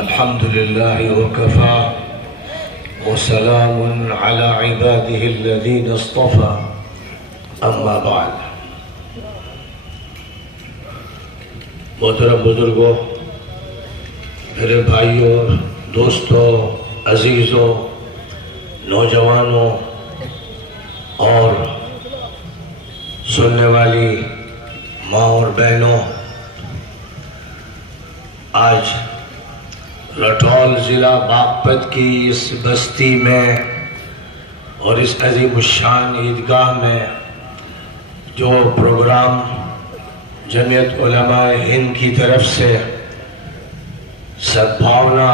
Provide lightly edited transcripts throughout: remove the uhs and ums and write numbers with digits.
الحمد لله وكفى وسلام على عباده الذين اصطفى اما بعد. محترم بزرگوں، میرے بھائیوں، دوستوں، عزیزوں، نوجوانوں اور سننے والی ماں اور بہنوں، آج رٹول ضلع باغپت کی اس بستی میں اور اس عظیم الشان عیدگاہ میں جو پروگرام جمعیت علماء ہند کی طرف سے سدبھاونا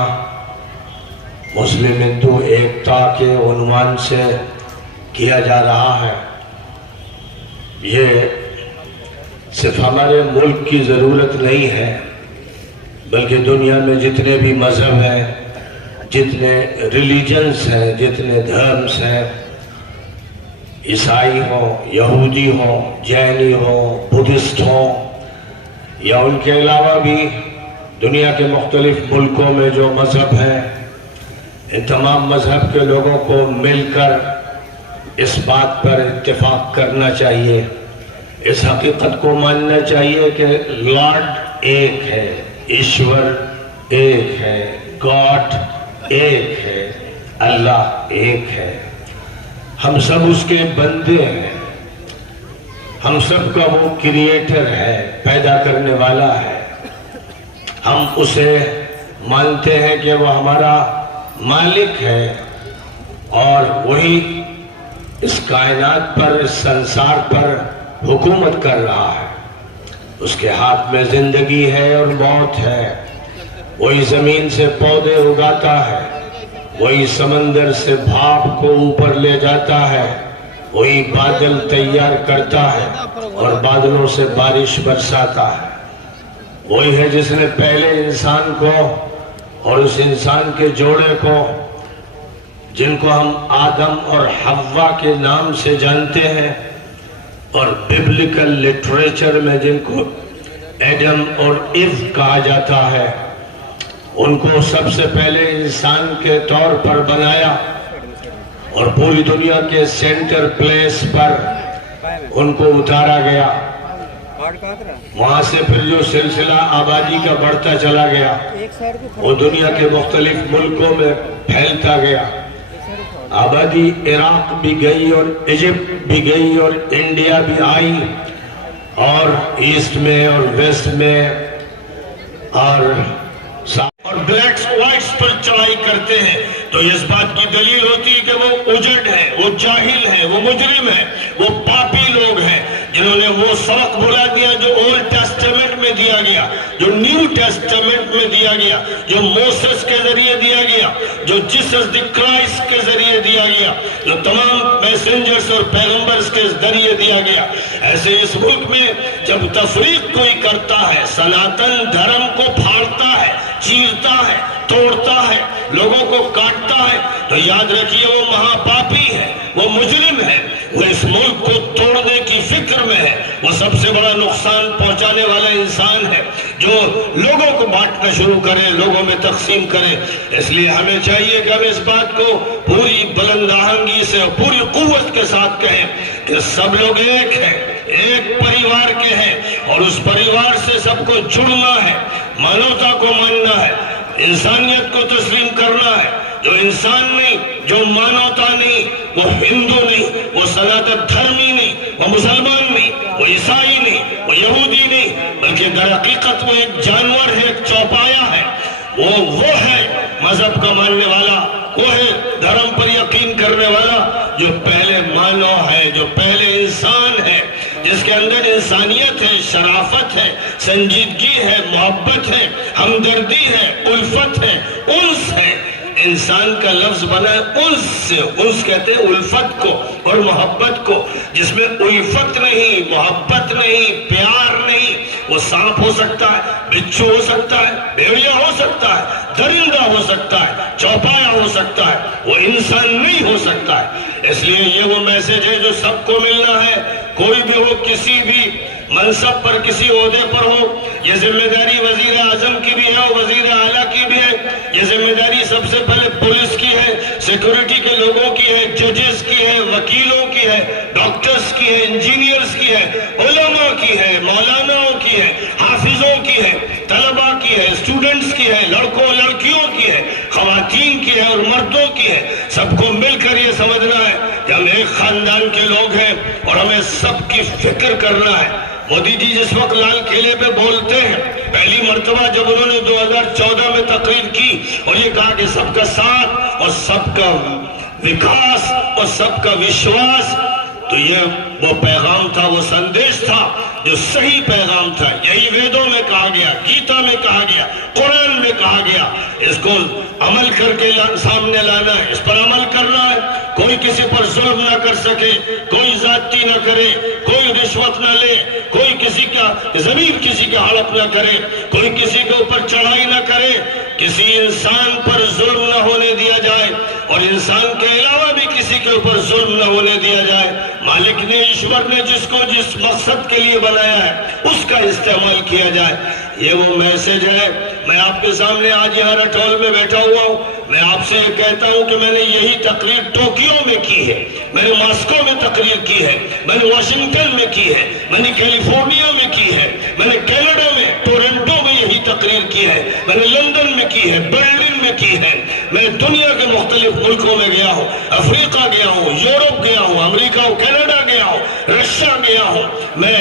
مسلم ہندو ایکتا کے عنوان سے کیا جا رہا ہے، یہ صرف ہمارے ملک کی ضرورت نہیں ہے بلکہ دنیا میں جتنے بھی مذہب ہیں، جتنے ریلیجنز ہیں، جتنے دھرمز ہیں، عیسائی ہوں، یہودی ہوں، جینی ہوں، بدھسٹ ہوں، یا ان کے علاوہ بھی دنیا کے مختلف ملکوں میں جو مذہب ہیں، ان تمام مذہب کے لوگوں کو مل کر اس بات پر اتفاق کرنا چاہیے، اس حقیقت کو ماننا چاہیے کہ لارڈ ایک ہے، ایشور ایک ہے، گاڈ ایک ہے، اللہ ایک ہے، ہم سب اس کے بندے ہیں، ہم سب کا وہ کریٹر ہے، پیدا کرنے والا ہے، ہم اسے مانتے ہیں کہ وہ ہمارا مالک ہے اور وہی اس کائنات پر، اس سنسار پر حکومت کر رہا ہے، اس کے ہاتھ میں زندگی ہے اور موت ہے، وہی زمین سے پودے اگاتا ہے، وہی سمندر سے بھاپ کو اوپر لے جاتا ہے، وہی بادل تیار کرتا ہے اور بادلوں سے بارش برساتا ہے، وہی ہے جس نے پہلے انسان کو اور اس انسان کے جوڑے کو، جن کو ہم آدم اور حوا کے نام سے جانتے ہیں اور ببلیکل لٹریچر میں جن کو ایڈم اور ایو کہا جاتا ہے، ان کو سب سے پہلے انسان کے طور پر بنایا اور پوری دنیا کے سینٹر پلیس پر ان کو اتارا گیا، وہاں سے پھر جو سلسلہ آبادی کا بڑھتا چلا گیا وہ دنیا کے مختلف ملکوں میں پھیلتا گیا، آبادی عراق بھی گئی اور ایجپٹ بھی گئی اور انڈیا بھی آئی اور ایسٹ میں اور ویسٹ میں اور بلیکس وائٹس پر چڑھائی کرتے ہیں، تو اس بات کی دلیل ہوتی ہے کہ وہ اجڑ ہے، وہ جاہل ہے، وہ مجرم ہے، وہ پاپی لوگ ہیں جنہوں نے وہ سبق بھلا دیا جو اولڈ ٹیسٹمنٹ میں دیا گیا، جو نیو ٹیسٹمنٹ میں دیا گیا، جو موسیس کے ذریعے دیا گیا، جو جیسس دی کرائسٹ کے ذریعے دیا گیا، جو تمام میسنجرز اور پیغمبرز کے ذریعے دیا گیا۔ ایسے اس ملک میں جب تفریق کوئی کرتا ہے، سناتن دھرم کو پھاڑتا ہے، چیرتا ہے، توڑتا ہے، لوگوں کو کاٹتا ہے، تو یاد رکھیے وہ مہا پاپی ہے، وہ مجرم ہے، وہ اس ملک کو توڑنے کی فکر میں ہے، وہ سب سے بڑا نقصان پہنچانے والا انسان ہے جو لوگوں کو بانٹنا شروع کرے، لوگوں میں تقسیم کرے۔ اس لیے ہمیں چاہیے کہ ہم اس بات کو پوری بلند آہنگی سے اور پوری قوت کے ساتھ کہیں کہ سب لوگ ایک ہیں، ایک پریوار کے ہیں اور اس پریوار سے سب کو جڑنا ہے، مانوتا کو ماننا ہے، انسانیت کو تسلیم کرنا ہے۔ جو انسان نہیں، جو مانوتا نہیں، وہ ہندو نہیں، وہ سناتن دھرمی نہیں، وہ مسلمان نہیں، وہ عیسائی نہیں، وہ یہودی نہیں، بلکہ در حقیقت وہ ایک جانور ہے، ایک چوپایا ہے، وہ ہے مذہب کا ماننے والا، وہ ہے دھرم پر یقین کرنے والا جو پہلے مانو ہے، جو پہلے انسان ہے، جس کے اندر انسانیت ہے، شرافت ہے، سنجیدگی ہے، محبت ہے، ہمدردی ہے، الفت ہے، انس ہے۔ انسان کا لفظ بنا ہے انس سے، انس کہتے ہیں الفت کو اور محبت کو، جس میں الفت نہیں، محبت نہیں، پیار نہیں۔ وہ سانپ ہو سکتا ہے، بچھو ہو سکتا ہے، بھیڑیا ہو سکتا ہے، درندہ ہو سکتا ہے، چوپایا ہو سکتا ہے، وہ انسان نہیں ہو سکتا ہے۔ اس لیے یہ وہ میسج ہے جو سب کو ملنا ہے، کوئی بھی ہو، کسی بھی منصب پر، کسی عہدے پر ہو۔ یہ ذمہ داری وزیر اعظم کی بھی ہے، وزیر اعلیٰ کی بھی ہے، یہ ذمہ داری سب سے پہلے پولیس کی ہے، سیکورٹی کے لوگوں کی ہے، ججز کی ہے، وکیلوں کی ہے، ڈاکٹرز کی ہے، انجینئرز کی ہے، علماء کی ہے، مولاناؤں کی ہے، حافظوں کی ہے، طلباء کی ہے، اسٹوڈنٹس کی ہے، لڑکوں لڑکیوں کی ہے، خواتین کی ہے اور مردوں کی ہے۔ سب کو مل کر یہ سمجھنا ہے کہ ہم ایک خاندان کے لوگ ہیں اور ہمیں سب کی فکر کرنا ہے۔ مودی جی جس وقت لال قلعے پہ بولتے ہیں، پہلی مرتبہ جب انہوں نے 2014 میں تقریر کی اور یہ کہا کہ سب کا ساتھ اور سب کا وکاس اور سب کا وشواس، تو یہ وہ پیغام تھا، وہ سندیش تھا جو صحیح پیغام تھا۔ یہی ویدوں میں کہا گیا، گیتا میں کہا گیا، قرآن میں کہا گیا۔ اس کو عمل کر کے سامنے لانا ہے، اس پر عمل کرنا ہے۔ کوئی کسی پر ظلم نہ کر سکے، کوئی زیادتی نہ کرے، کوئی رشوت نہ لے، کوئی کسی کا زمین کسی کی ہڑپ نہ کرے، کوئی کسی کے اوپر چڑھائی نہ کرے، کسی انسان پر ظلم نہ ہونے دیا جائے اور انسان کے علاوہ بھی کسی کے اوپر ظلم نہ ہونے دیا جائے۔ مالک نے، ایشور نے جس کو جس مقصد کے لیے بنایا ہے اس کا استعمال کیا جائے۔ یہ وہ میسج ہے۔ میں آپ کے سامنے آج یہاں رٹول میں بیٹھا ہوا ہوں، میں آپ سے کہتا ہوں کہ میں نے یہی تقریر ٹوکیو میں کی ہے، میں نے ماسکو میں تقریر کی ہے، میں نے واشنگٹن میں کی ہے، میں نے کیلیفورنیا میں کی ہے، میں نے کینیڈا میں ٹورنٹو میں یہی تقریر کی ہے، میں نے لندن میں کی ہے، برلن میں کی ہے، میں دنیا کے مختلف ملکوں میں گیا ہوں، افریقہ گیا ہوں، یورپ گیا ہوں، امریکہ ہوں، کینیڈا گیا ہوں، رشیا گیا ہوں، میں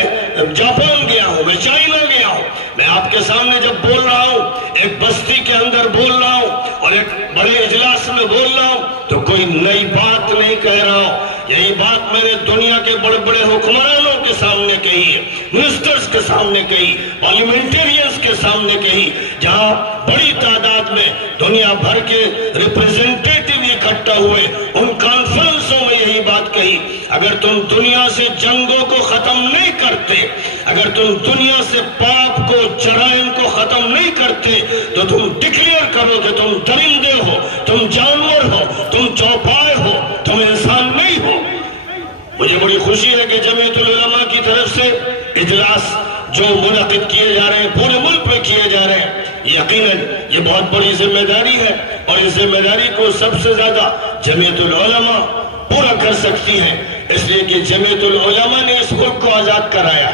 جاپان گیا ہوں، میں چائنا گیا ہوں۔ میں آپ کے سامنے جب بول رہا ہوں، ایک بستی کے اندر بول رہا ہوں اور ایک بڑے اجلاس میں بول رہا ہوں، تو کوئی نئی بات نہیں کہہ رہا ہوں۔ یہی بات میں نے دنیا کے بڑے بڑے حکمرانوں کے سامنے کہی ہے، منسٹرز کے سامنے کہی، پارلیمنٹیرینز کے سامنے کہی، جہاں بڑی تعداد میں دنیا بھر کے ریپریزنٹیٹیو اکٹھا ہوئے، ان کانفرنسوں میں یہی بات کہی۔ اگر تم دنیا سے جنگوں کو ختم نہیں کرتے، اگر تم دنیا سے پاپ کو، جرائم کو ختم نہیں کرتے، تو تم ڈکلیئر کرو کہ تم درندے ہو، تم جانور ہو، تم چوپائے ہو، تم انسان نہیں ہو۔ مجھے بڑی خوشی ہے کہ جمعیت العلماء کی طرف سے اجلاس جو منعقد کیے جا رہے ہیں، پورے ملک میں کیے جا رہے ہیں، یقیناً یہ بہت بڑی ذمہ داری ہے اور اس ذمہ داری کو سب سے زیادہ جمعیت العلماء پورا کر سکتی ہے، اس لیے کہ جمعیت العلماء نے اس ملک کو آزاد کرایا،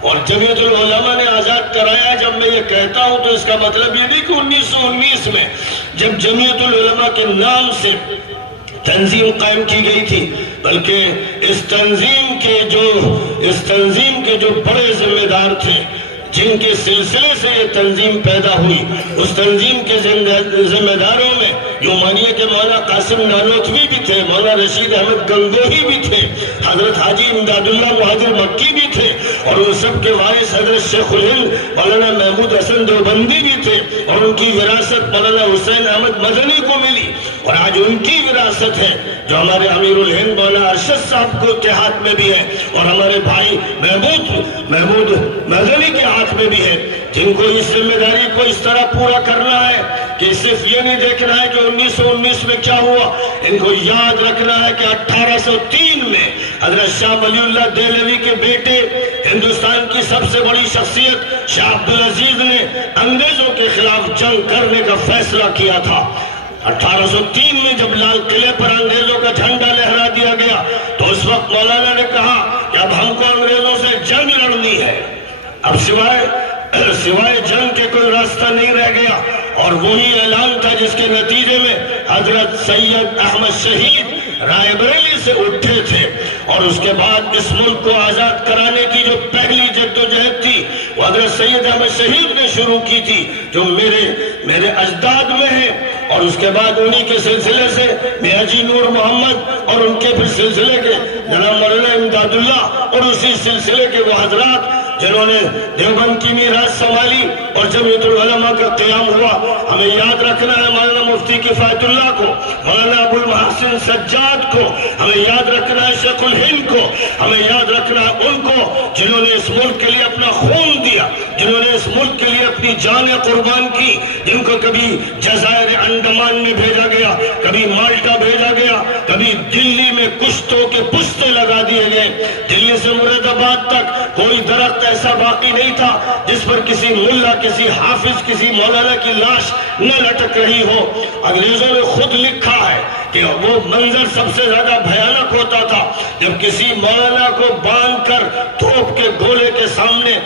اور جمعیت العلماء نے آزاد کرایا۔ جب میں یہ کہتا ہوں تو اس کا مطلب یہ نہیں کہ 1919 میں جب جمعیت العلماء کے نام سے تنظیم قائم کی گئی تھی، بلکہ اس تنظیم کے جو بڑے ذمہ دار تھے، جن کے سلسلے سے یہ تنظیم پیدا ہوئی، اس تنظیم کے ذمہ داروں میں یوں مانیے کہ مولانا قاسم نانوتوی بھی تھے، مولانا رشید احمد گنگوہی بھی تھے، حضرت حاجی امداد اللہ مہاجر مکی بھی تھے، اور ان سب کے وارث حضرت شیخ الہند مولانا محمود حسن دیوبندی بھی تھے، اور ان کی وراثت مولانا حسین احمد مدنی کو ملی، اور آج ان کی وراثت ہے جو ہمارے امیر الہند مولانا ارشد صاحب کو کے ہاتھ میں بھی ہے، اور ہمارے بھائی محمود مدنی کے ہاتھ میں بھی ہے، جن کو اس ذمہ داری کو اس طرح پورا کرنا ہے کہ صرف یہ نہیں دیکھنا ہے کہ 1919 میں کیا ہوا، ان کو یاد رکھنا ہے کہ 1803 میں حضرت شاہ ولی اللہ دہلوی کے بیٹے، ہندوستان کی سب سے بڑی شخصیت شاہ عبدالعزیز نے انگریزوں کے خلاف جنگ کرنے کا فیصلہ کیا تھا۔ 1803 میں جب لال قلعے پر انگریزوں کا جھنڈا لہرا دیا گیا تو اس وقت مولانا نے کہا کہ اب ہم کو انگریزوں سے جنگ لڑنی ہے، اب سوائے جنگ کے کوئی راستہ نہیں رہ گیا، اور وہی اعلان تھا جس کے نتیجے میں حضرت سید احمد شہید رائے بریلی سے اٹھے تھے، اور اس کے بعد اس ملک کو آزاد کرانے کی جو پہلی جدوجہد تھی وہ حضرت سید احمد شہید نے شروع کی تھی، جو میرے اجداد میں ہے، اور اس کے بعد انہی کے سلسلے سے میاں جی نور محمد اور ان کے پھر سلسلے کے جناب مولانا امداد اللہ اور اسی سلسلے کے وہ حضرات جنہوں نے دیوبند کی میراث سنبھالی اور جمعیت العلماء کا قیام ہوا۔ ہمیں یاد رکھنا ہے مولانا مفتی کفایت اللہ کو، مولانا ابو المحسن سجاد کو، ہمیں یاد رکھنا ہے شیخ الہند کو، ہمیں یاد رکھنا ہے ان کو جنہوں نے اس ملک کے لیے اپنا خون دیا، جنہوں نے اس ملک کے لیے اپنی جانیں قربان کی، جن کو کبھی جزائر انڈمان میں بھیجا گیا، کبھی مالٹا بھیجا گیا، کبھی دلی میں کشتوں کے پشتے لگا دیے گئے، دلی سے مراد آباد تک کوئی درخت ایسا باقی نہیں تھا جس پر کسی ملا، کسی حافظ، کسی مولانا کی لاش نہ لٹک رہی ہو۔ انگریزوں نے خود لکھا ہے کہ وہ منظر سب سے زیادہ بھیانک ہوتا تھا جب کسی مولانا کو باندھ کر توپ کے گولے کے سامنے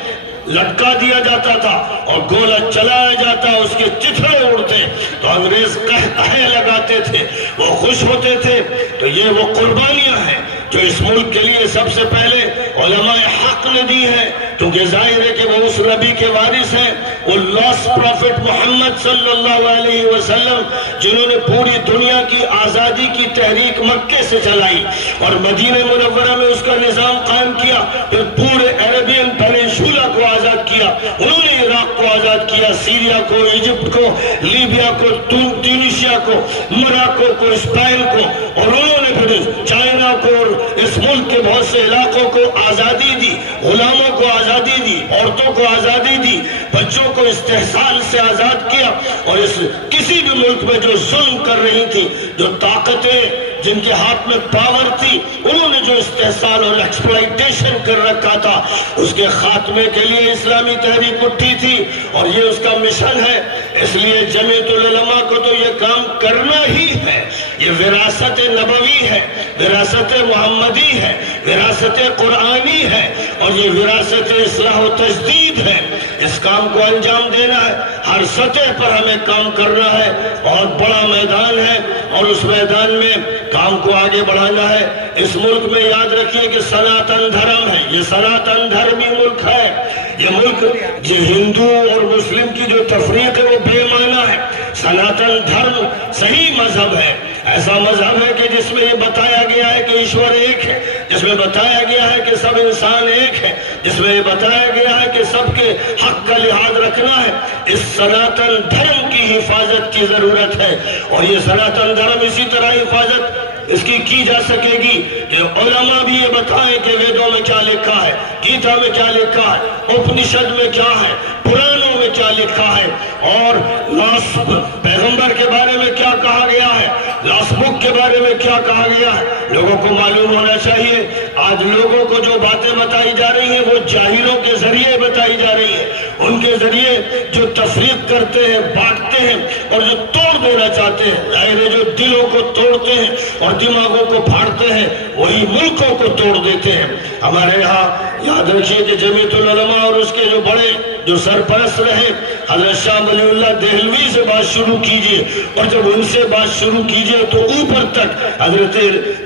لٹکا دیا جاتا تھا اور گولہ چلایا جاتا، اس کے چتھڑے اڑتے تو انگریز قہقہے لگاتے تھے، وہ خوش ہوتے تھے۔ تو یہ وہ قربانیاں ہیں جو اس ملک کے لیے سب سے پہلے علماء حق نے دی ہے، کیونکہ ظاہر ہے کہ وہ اس نبی کے وارث ہیں، وہ لاسٹ پروفٹ محمد صلی اللہ علیہ وسلم، جنہوں نے پوری دنیا کی آزادی کی تحریک مکے سے چلائی اور مدینہ منورہ میں اس کا نظام قائم کیا، پھر پورے عربین پیننسولا کو آزاد کیا، انہوں نے عراق کو آزاد کیا، سیریا کو، ایجپٹ کو، لیبیا کو، ٹونیشیا کو، مراکو کو، اسپین کو، اور انہوں نے پھر چائنا کو اور اس ملک کے بہت سے علاقوں کو آزادی دی، غلاموں کو آزادی دی، عورتوں کو آزادی دی، بچوں کو استحصال سے آزاد کیا، اور اس کسی بھی ملک میں جو ظلم کر رہی تھی، جو طاقتیں جن کے ہاتھ میں پاور تھی، انہوں نے جو استحصال اور ایکسپلائٹیشن کر رکھا تھا، اس کے خاتمے کے لیے اسلامی تحریک اٹھی تھی، اور یہ اس کا مشن ہے۔ اس لیے جمعیت العلماء کو تو یہ کام کرنا ہی ہے، یہ وراثت نبوی ہے، وراثت محمدی ہے، وراثت قرآنی ہے، اور یہ وراثت اصلاح و تجدید ہے۔ اس کام کو انجام دینا ہے، ہر سطح پر ہمیں کام کرنا ہے، بہت بڑا میدان ہے، اور اس میدان میں کام کو آگے بڑھانا ہے۔ اس ملک میں یاد رکھیے کہ سناتن دھرم ہے، یہ سناتن دھرمی ملک ہے، یہ ملک جو ہندو اور مسلم کی جو تفریق ہے وہ بے معنی ہے۔ سناتن دھرم صحیح مذہب ہے، ایسا مذہب ہے کہ جس میں یہ بتایا گیا ہے کہ ایشور ایک ہے، جس میں بتایا گیا ہے کہ سب انسان ایک ہے، جس میں یہ بتایا گیا ہے کہ سب کے حق کا لحاظ رکھنا ہے۔ اس سناتن دھرم کی حفاظت کی ضرورت ہے، اور یہ سناتن دھرم اسی طرح حفاظت اس کی جا سکے گی کہ علماء بھی یہ بتائیں کہ ویدوں میں کیا لکھا ہے، گیتا میں کیا لکھا ہے، اپنشد میں کیا ہے، پرانوں میں کیا لکھا ہے، اور لاسٹ پیغمبر کے بارے میں کیا کہا گیا ہے، لاسٹ بک کے بارے میں کیا کہا گیا ہے۔ لوگوں کو معلوم ہونا چاہیے۔ آج لوگوں کو جو باتیں بتائی جا رہی ہیں وہ جاہلوں کے ذریعے بتائی جا رہی ہیں، ان کے ذریعے جو تفریق کرتے ہیں، بانٹتے ہیں اور جو توڑ دینا چاہتے ہیں، ظاہر ہے جو دلوں کو توڑتے ہیں اور دماغوں کو پھاڑتے ہیں وہی ملکوں کو توڑ دیتے ہیں۔ ہمارے یہاں یاد رکھیے کہ جمعیت العلماء اور اس کے جو بڑے جو سرپرست رہے حضرت شاہ ولی اللہ دہلوی سے بات شروع کیجئے، اور جب ان سے بات شروع کیجئے تو اوپر تک حضرت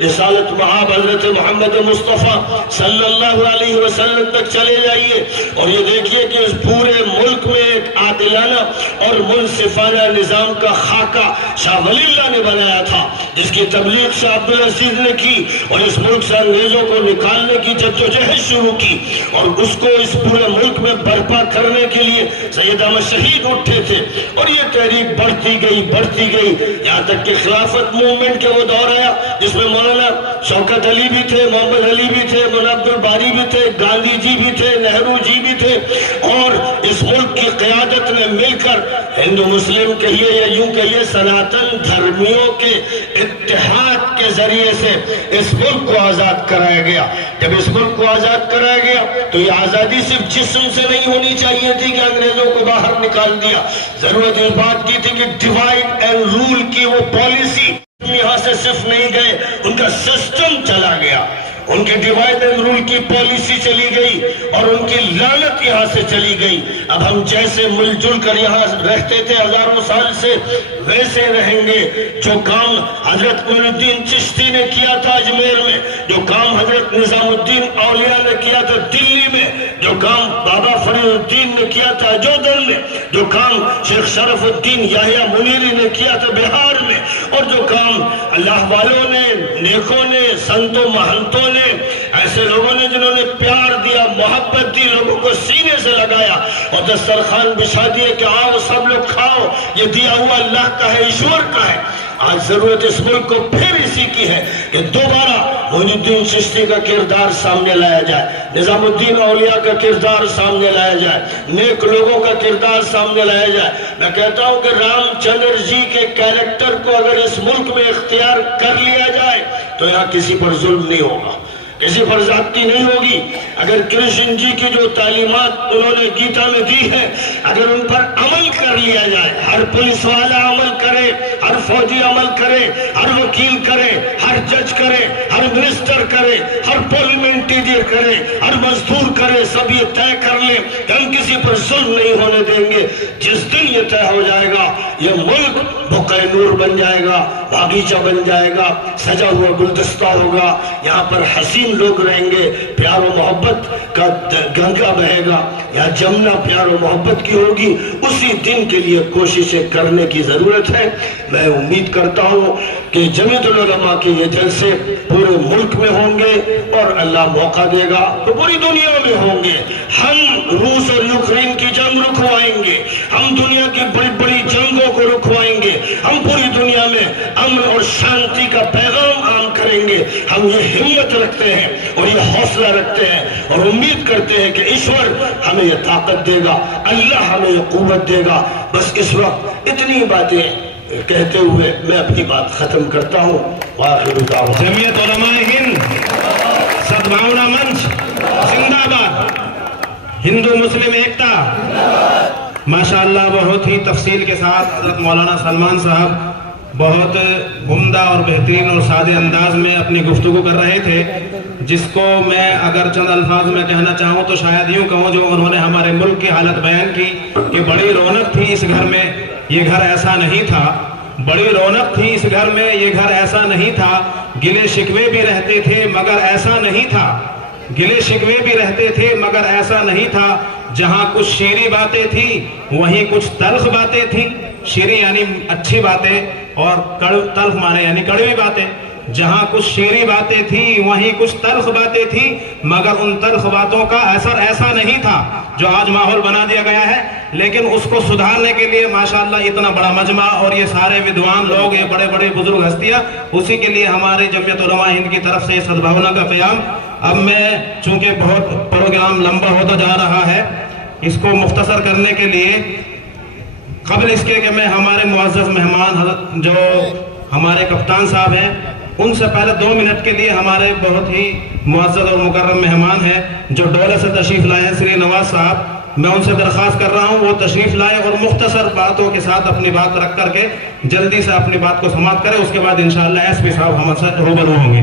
رسالت مآب حضرت محمد مصطفیٰ صلی اللہ علیہ وسلم تک چلے جائیے، اور یہ دیکھیے کہ اس پورے ملک میں ایک عادلانہ اور منصفانہ نظام کا خاکہ شاہ ولی اللہ نے بنایا تھا، جس کی تبلیغ شاہ عبدالعزیز نے کی، اور اس ملک سے انگریزوں کو نکالنے کی جدوجہد شروع کی، اور اس کو اس پورے ملک میں برپا کرنے کے لیے سید احمد شہید اٹھے تھے، اور یہ تحریک بڑھتی گئی یہاں تک کہ خلافت موومنٹ کے وہ دور آیا جس میں مولانا شوکت علی بھی تھے، محمد علی بھی تھے، مولانا عبد الباری بھی تھے، گاندھی جی بھی تھے، نہرو جی بھی تھے، اور اس ملک کی قیادت نے مل کر ہندو مسلم کہیے یا یوں کہیے سناتن دھرمیوں کے اتحاد کے ذریعے سے اس ملک کو آزاد کرایا گیا۔ جب اس ملک کو آزاد کرایا گیا تو یہ آزادی صرف جسم سے نہیں ہونی چاہیے تھی کہ انگریزوں کو باہر نکال دیا، ضرورت اس بات کی تھی کہ ڈیوائڈ اینڈ رول کی وہ پالیسی یہاں سے صرف نہیں گئے، ان کا سسٹم چلا گیا، ان کے ڈیوائڈ اینڈ رول کی پالیسی چلی گئی اور ان کی لعنت یہاں سے چلی گئی۔ اب ہم جیسے مل جل کر یہاں رہتے تھے ہزاروں سال سے ویسے رہیں گے۔ جو کام حضرت معین الدین چشتی نے کیا تھا اجمیر میں، جو کام حضرت نظام الدین اولیاء نے کیا تھا دلی میں، جو کام بابا فرید الدین نے کیا تھا جودھن میں، جو کام شیخ شرف الدین یحییٰ منیری نے کیا تھا بہار میں، اور جو کام اللہ والوں نے، نیکوں نے، سنتوں مہنتوں نے، ایسے لوگوں نے جنہوں نے پیار دیا، محبت دی، لوگوں کو سینے سے لگایا اور دسترخوان بچھا دیے کہ آؤ سب لوگ کھاؤ، یہ دیا ہوا اللہ کا ہے، ایشور کا ہے۔ آج ضرورت اس ملک کو پھر اسی کی ہے کہ دوبارہ معین الدین چشتی کا کردار سامنے لایا جائے، نظام الدین اولیاء کا کردار سامنے لایا جائے، نیک لوگوں کا کردار سامنے لایا جائے۔ میں کہتا ہوں کہ رام چندر جی کے کیریکٹر کو اگر اس ملک میں اختیار کر لیا جائے تو یہاں کسی پر ظلم نہیں ہوگا، کسی پر زیادتی نہیں ہوگی۔ اگر کرشن جی کی جو تعلیمات انہوں نے گیتا میں دی ہے اگر ان پر عمل کر لیا جائے، ہر پولیس والا عمل کرے، ہر فوجی عمل کرے، ہر وکیل کرے، ہر جج کرے، ہر منسٹر کرے، ہر پارلیمنٹیرین کرے، ہر مزدور کرے، سب یہ طے کر لیں کہ ہم کسی پر ظلم نہیں ہونے دیں گے، جس دن یہ طے ہو جائے گا یہ ملک بقعہ نور بن جائے گا، باغیچہ بن جائے گا، سجا ہوا گلدستہ ہوگا، یہاں پر حسین لوگ رہیں گے، پیار و محبت کا گنگا بہے گا، یہاں جمنا پیار و محبت کی ہوگی۔ اسی دن کے لیے کوششیں کرنے کی ضرورت ہے۔ میں امید کرتا ہوں کہ جمیعت العلماء کے یہ جلسے پورے ملک میں ہوں گے اور اللہ موقع دے گا تو پوری دنیا میں ہوں گے۔ ہم روس اور یوکرین کی جنگ رکوائیں گے، ہم دنیا کی بڑی بڑی جنگوں کو رکوائیں گے، ہم پوری دنیا میں امن اور شانتی کا پیغام عام کریں گے۔ ہم یہ ہمت رکھتے ہیں اور یہ حوصلہ رکھتے ہیں اور امید کرتے ہیں کہ ایشور ہمیں یہ طاقت دے گا، اللہ ہمیں یہ قوت دے گا۔ بس اس وقت اتنی باتیں کہتے ہوئے میں اپنی بات ختم کرتا ہوں۔ وآخر دعوانا جمعیت علماء ہند سدبھاونا منچ زندہ باد، ہندو مسلم ایکتا۔ ماشاءاللہ بہت ہی تفصیل کے ساتھ حضرت مولانا سلمان صاحب بہت عمدہ اور بہترین اور سادے انداز میں اپنی گفتگو کر رہے تھے، جس کو میں اگر چند الفاظ میں کہنا چاہوں تو شاید یوں کہوں جو انہوں نے ہمارے ملک کی حالت بیان کی کہ بڑی رونق تھی اس گھر میں، یہ گھر ایسا نہیں تھا، بڑی رونق تھی اس گھر میں، یہ گھر ایسا نہیں تھا، گلے شکوے بھی رہتے تھے مگر ایسا نہیں تھا، گلے شکوے بھی رہتے تھے مگر ایسا نہیں تھا، جہاں کچھ شیریں باتیں تھی وہیں کچھ تلخ باتیں تھیں۔ شیریں یعنی اچھی باتیں اور تلخ مانے یعنی کڑوی باتیں۔ جہاں کچھ شیریں باتیں تھیں وہیں کچھ تلخ باتیں تھیں، مگر ان تلخ باتوں کا اثر ایسا نہیں تھا جو آج ماحول بنا دیا گیا ہے۔ لیکن اس کو سدھارنے کے لیے ماشاءاللہ اتنا بڑا مجمع اور یہ سارے ودوان لوگ، یہ بڑے بڑے بزرگ ہستیاں، اسی کے لیے ہمارے جمعیت علماء ہند کی طرف سے سدبھاونا کا قیام۔ اب میں چونکہ بہت پروگرام لمبا ہوتا جا رہا ہے، اس کو مختصر کرنے کے لیے قبل اس کے کہ میں ہمارے معزز مہمان حضرت جو ہمارے کپتان صاحب ہیں ان سے پہلے 2 منٹ کے لیے ہمارے بہت ہی معزز اور مکرم مہمان ہیں جو ڈولے سے تشریف لائے ہیں، سری نواز صاحب، میں ان سے درخواست کر رہا ہوں وہ تشریف لائے اور مختصر باتوں کے ساتھ اپنی بات رکھ کر کے جلدی سے اپنی بات کو سماعت کرے، اس کے بعد انشاءاللہ ایس پی صاحب ہم سے روبرو ہوں گے۔